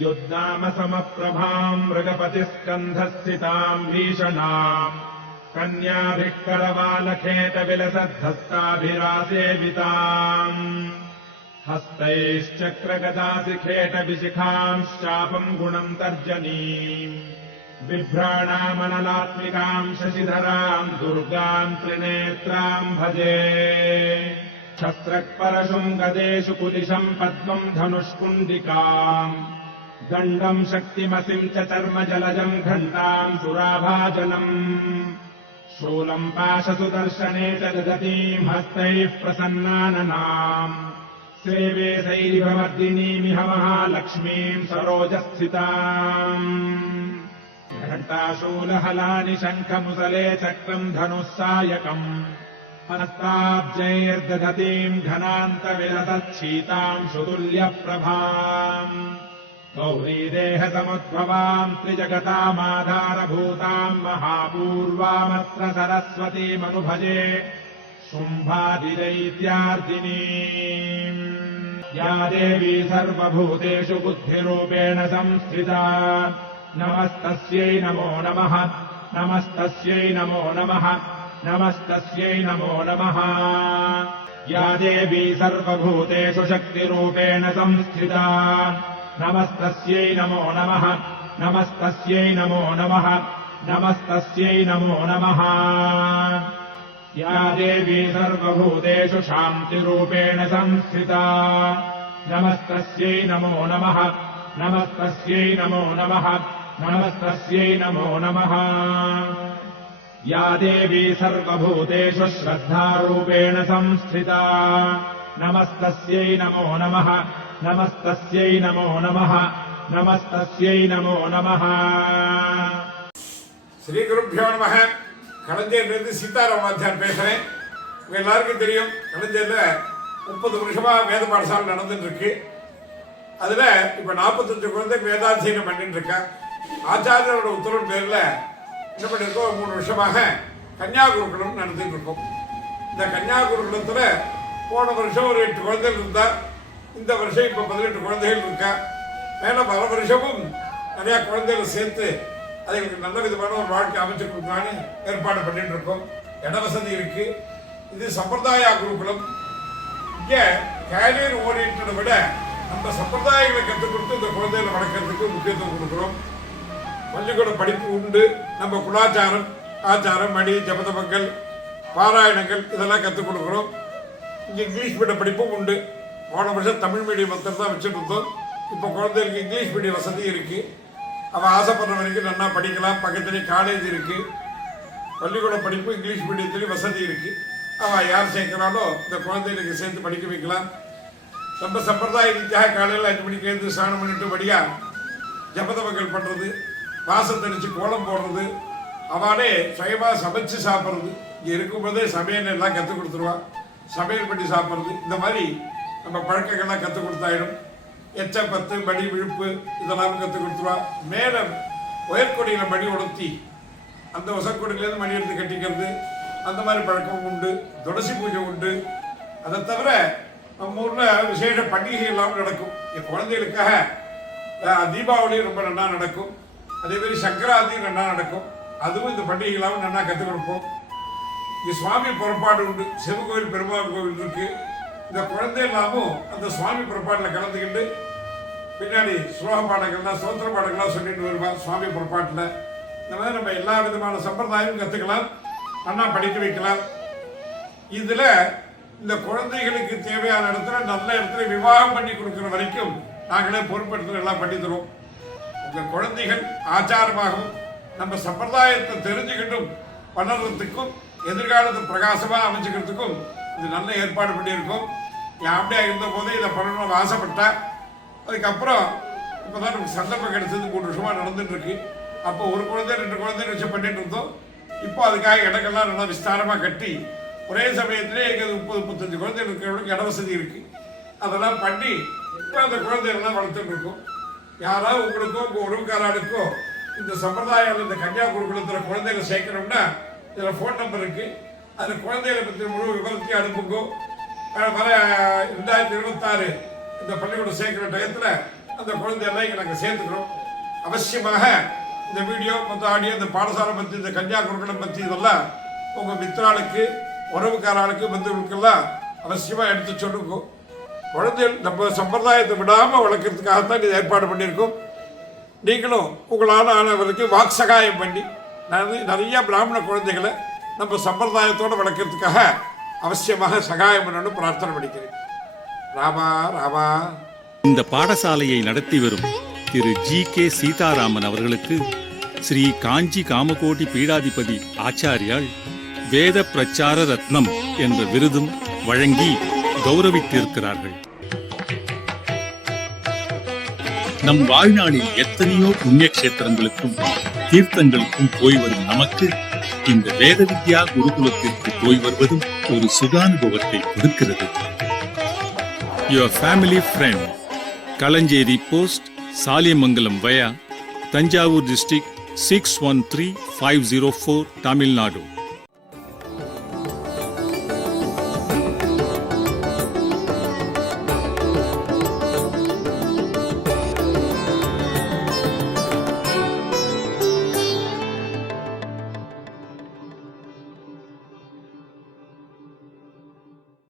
युद्धाम समप्रभाम् मृगपतिस्कन्धस्थिताम् भीषणाम् कन्याभिः करवालखेटविलसद्धस्ताभिरासेविताम् हस्तैश्चक्रगदासिखेटविशिखाम् शापम् गुणम् तर्जनीम् बिभ्राणामनलात्मिकाम् शशिधराम् दुर्गाम् त्रिनेत्राम् भजे शस्त्रक्परशुम् गदेषु कुलिशम् पद्मम् धनुष्कुण्डिकाम् दण्डम् शक्तिमसिम् च चर्मजलजम् घण्टाम् सुराभाजनम् शूलम् पाशसुदर्शने च ददतीम् हस्तैः प्रसन्नाननाम् सेवे सैरिभमर्दिनीमिह महालक्ष्मीम् सरोजस्थिताम् घण्टाशूलहलानि शङ्खमुसले चक्रम् धनुः सायकम् हस्ताब्जैर्दधतीम् घनान्तविलसच्छीताम् सुतुल्यप्रभाम् गौरीदेहसमुद्भवाम् त्रिजगतामाधारभूताम् महापूर्वामत्र सरस्वतीमनुभजे शुम्भादिदैत्यार्दिनीम् या देवी सर्वभूतेषु बुद्धिरूपेण संस्थिता नमस्तस्यै नमो नमः नमस्तस्यै नमो नमः नमस्तस्यै नमो नमः या देवी सर्वभूतेषु शक्तिरूपेण संस्थिता नमस्तस्यै नमो नमः नमस्तस्यै नमो नमः नमस्तस्यै नमो नमः या देवी सर्वभूतेषु शान्तिरूपेण संस्थिता नमस्तस्यै नमो नमः नमस्तस्यै नमो नमः नमस्तस्यै नमो नमः या देवी सर्वभूतेषु श्रद्धारूपेण संस्थिता नमस्तस्यै नमो नमः नमस्तस्यै नमो नमः नमस्तस्यै नमो नमः श्री गुरुभ्यो नमः கலைஞர்லேருந்து சீதாராமாச்சார் பேசுகிறேன். உங்கள் எல்லாருக்கும் தெரியும், கலைஞரில் 30 வருஷமாக வேத பாடசாலை நடந்துட்டு இருக்கு. அதில் இப்போ 45 குழந்தை வேதாத்தியனம் பண்ணிட்டு இருக்கா. ஆச்சாரியரோட உத்தரவு பேரில் என்ன பண்ணியிருக்கோம், 3 வருஷமாக கன்னியாகுருகுலம் நடத்திட்டு இருக்கோம். இந்த கன்னியாகுருகுலத்தில் போன வருஷம் ஒரு 8 குழந்தைகள் இருந்தா, இந்த வருஷம் இப்போ 18 குழந்தைகள் இருக்கா. மேலே பல வருஷமும் நிறையா குழந்தைகளை சேர்த்து அதுங்களுக்கு நல்ல விதமான ஒரு வாழ்க்கை அமைச்சு கொடுக்கலான்னு ஏற்பாடு பண்ணிட்டு இருக்கோம். இட வசதி இருக்கு. இது சம்பிரதாய குருகுலம். இங்கே கேரியர் ஓரியன்டை விட நம்ம சம்பிரதாயங்களை கற்றுக் கொடுத்து இந்த குழந்தைகளை வளர்க்கறதுக்கு முக்கியத்துவம் கொடுக்குறோம். பள்ளிக்கூட படிப்பு உண்டு. நம்ம குலாச்சாரம், ஆச்சாரம், மணி, ஜபதபங்கள், பாராயணங்கள் இதெல்லாம் கற்றுக் கொடுக்குறோம். இங்கே இங்கிலீஷ் மீடியம் படிப்பும் உண்டு. போன வருஷம் தமிழ் மீடியம் மொத்தம் தான் வச்சுட்டு இருந்தோம். இப்போ குழந்தைகளுக்கு இங்கிலீஷ் மீடியம் வசதி இருக்கு. அவள் ஆசைப்படுற வரைக்கும் நல்லா படிக்கலாம். பக்கத்துலேயே காலேஜ் இருக்கு. பள்ளிக்கூட படிப்பு இங்கிலீஷ் மீடியத்துலேயும் வசதி இருக்கு. அவள் யார் சேர்க்கிறாலோ இந்த குழந்தைகளுக்கு சேர்த்து படிக்க வைக்கலாம். நம்ம சம்பிரதாய ரீதியாக காலையில் 5 மணிக்கு எழுந்து ஸ்நானம் பண்ணிட்டு வழியா ஜபதபங்கள் பண்ணுறது, வாசம் தெளித்து கோலம் போடுறது, அவளே சுயமாக சமைச்சு சாப்பிட்றது, இங்கே இருக்கும்போதே சமையல் எல்லாம் கற்றுக் கொடுத்துருவா. சமையல் பண்ணி சாப்பிட்றது, இந்த மாதிரி நம்ம பழக்கங்கள்லாம் கற்றுக் கொடுத்தாயிடும். எச்சப்பத்து, மடி, விழுப்பு இதெல்லாம் கற்றுக் கொடுத்துருவா. மேலே உயர்கொடியில் மணி உடுத்தி அந்த உசக்கொடியிலேருந்து மணி எடுத்து கட்டிக்கிறது, அந்த மாதிரி பழக்கம் உண்டு. துளசி பூஜை உண்டு. அதை தவிர நம்ம ஊரில் விசேஷ பண்டிகை எல்லாம் நடக்கும். என் குழந்தைகளுக்காக தீபாவளி ரொம்ப நல்லா நடக்கும். அதேமாதிரி சங்கராந்தியும் நல்லா நடக்கும். அதுவும் இந்த பண்டிகைகளாகவும் நல்லா கற்றுக் கொடுப்போம். இங்கே சுவாமி புறப்பாடு உண்டு. சிவகோவில், பெருமாள் கோவில் இருக்கு. இந்த குழந்தை எல்லாமும் அந்த சுவாமி புறப்பாட்டில் கலந்துக்கிட்டு பின்னாடி ஸ்லோக பாடங்கள்லாம், சோத்திர பாடங்கள்லாம் சொல்லிட்டு வருவான் சுவாமி புறப்பாட்டில். இந்த மாதிரி நம்ம எல்லா விதமான சம்பிரதாயமும் கற்றுக்கலாம், நல்லா படிக்க வைக்கலாம். இதில் இந்த குழந்தைகளுக்கு தேவையான இடத்துல நல்ல இடத்துல விவாகம் பண்ணி கொடுக்குற வரைக்கும் நாங்களே பொறுப்பெடுத்து எல்லாம் பண்ணி தருவோம். உங்கள் குழந்தைகள் ஆச்சாரமாகவும் நம்ம சம்பிரதாயத்தை தெரிஞ்சுக்கிட்டும் வளர்றதுக்கும் எதிர்காலத்தை பிரகாசமாக அமைச்சுக்கிறதுக்கும் இது நல்ல ஏற்பாடு பண்ணியிருக்கோம். என் அப்படியே இருந்த போதே இதை பண்ணணும்னு ஆசைப்பட்டா. அதுக்கப்புறம் இப்போ தான் நமக்கு சந்தர்ப்பம் கிடைச்சது. 3 வருஷமாக நடந்துட்டு இருக்கு. அப்போ ஒரு குழந்தை 2 குழந்தை வச்சு பண்ணிட்டு இருந்தோம். இப்போ அதுக்காக இடங்கள்லாம் நல்லா விஸ்தாரமாக கட்டி ஒரே சமயத்திலே எங்கள் 30-35 குழந்தைகள் இருக்கிறவங்களுக்கு இட வசதி இருக்கு. அதெல்லாம் பண்ணி இப்போ அந்த குழந்தைகள்லாம் வளர்த்துட்டு இருக்கோம். யாராவது உங்களுக்கோ உங்கள் உறவுக்காரர்களுக்கோ இந்த சம்பிரதாயம் இந்த கன்னியாகுருகுலத்தில் குழந்தைகளை சேர்க்கணும்னா இதில் ஃபோன் நம்பர் இருக்கு. அந்த குழந்தைகளை பற்றி முழு விவரத்தையும் அனுப்புங்கோ. வர 2026 இந்த பள்ளிக்கூடம் சேர்க்கிற டயத்தில் அந்த குழந்தையெல்லாம் இங்கே நாங்கள் சேர்த்துக்கிறோம். அவசியமாக இந்த வீடியோ மற்ற ஆடியோ இந்த பாடசாலை பற்றி இந்த கன்னியா குருகுலம் பற்றி இதெல்லாம் உங்கள் மித்திராளுக்கு உறவுக்காராளுக்கு பந்துகளுக்கெல்லாம் அவசியமாக எடுத்து சொல்லுங்க. குழந்தைகள் நம்ம சம்பிரதாயத்தை விடாமல் வளர்க்கறதுக்காகத்தான் இது ஏற்பாடு பண்ணியிருக்கோம். நீங்களும் உங்களால் ஆனவருக்கு வாக்சகாயம் பண்ணி நிறைய பிராமண குழந்தைகளை நம்ம சம்பிரதாயத்தோடு வளர்க்கறதுக்காக அவசியமாக சகாயம் பண்ணணும்னு பிரார்த்தனை பண்ணிக்கிறேன். ராமா ராமா. இந்த பாடசாலையை நடத்தி வரும் திரு G.K. சீதாராமன் அவர்களுக்கு ஸ்ரீ காஞ்சி காமகோடி பீடாதிபதி ஆச்சாரியால் வேத பிரச்சார ரத்னம் என்ற விருதும் வழங்கி கௌரவித்திருக்கிறார்கள். நம் வாழ்நாளில் எத்தனையோ புண்ணிய கஷேத்திரங்களுக்கும் தீர்த்தங்களுக்கும் போய் வரும் நமக்கு இந்த வேத வித்யா குருகுலத்திற்கு போய் வருவதும் ஒரு சுகானுபவத்தை கொடுக்கிறது. Your family friend, Kalanjeri Post, Saliamangalam via Tanjavur District 613504, Tamil Nadu.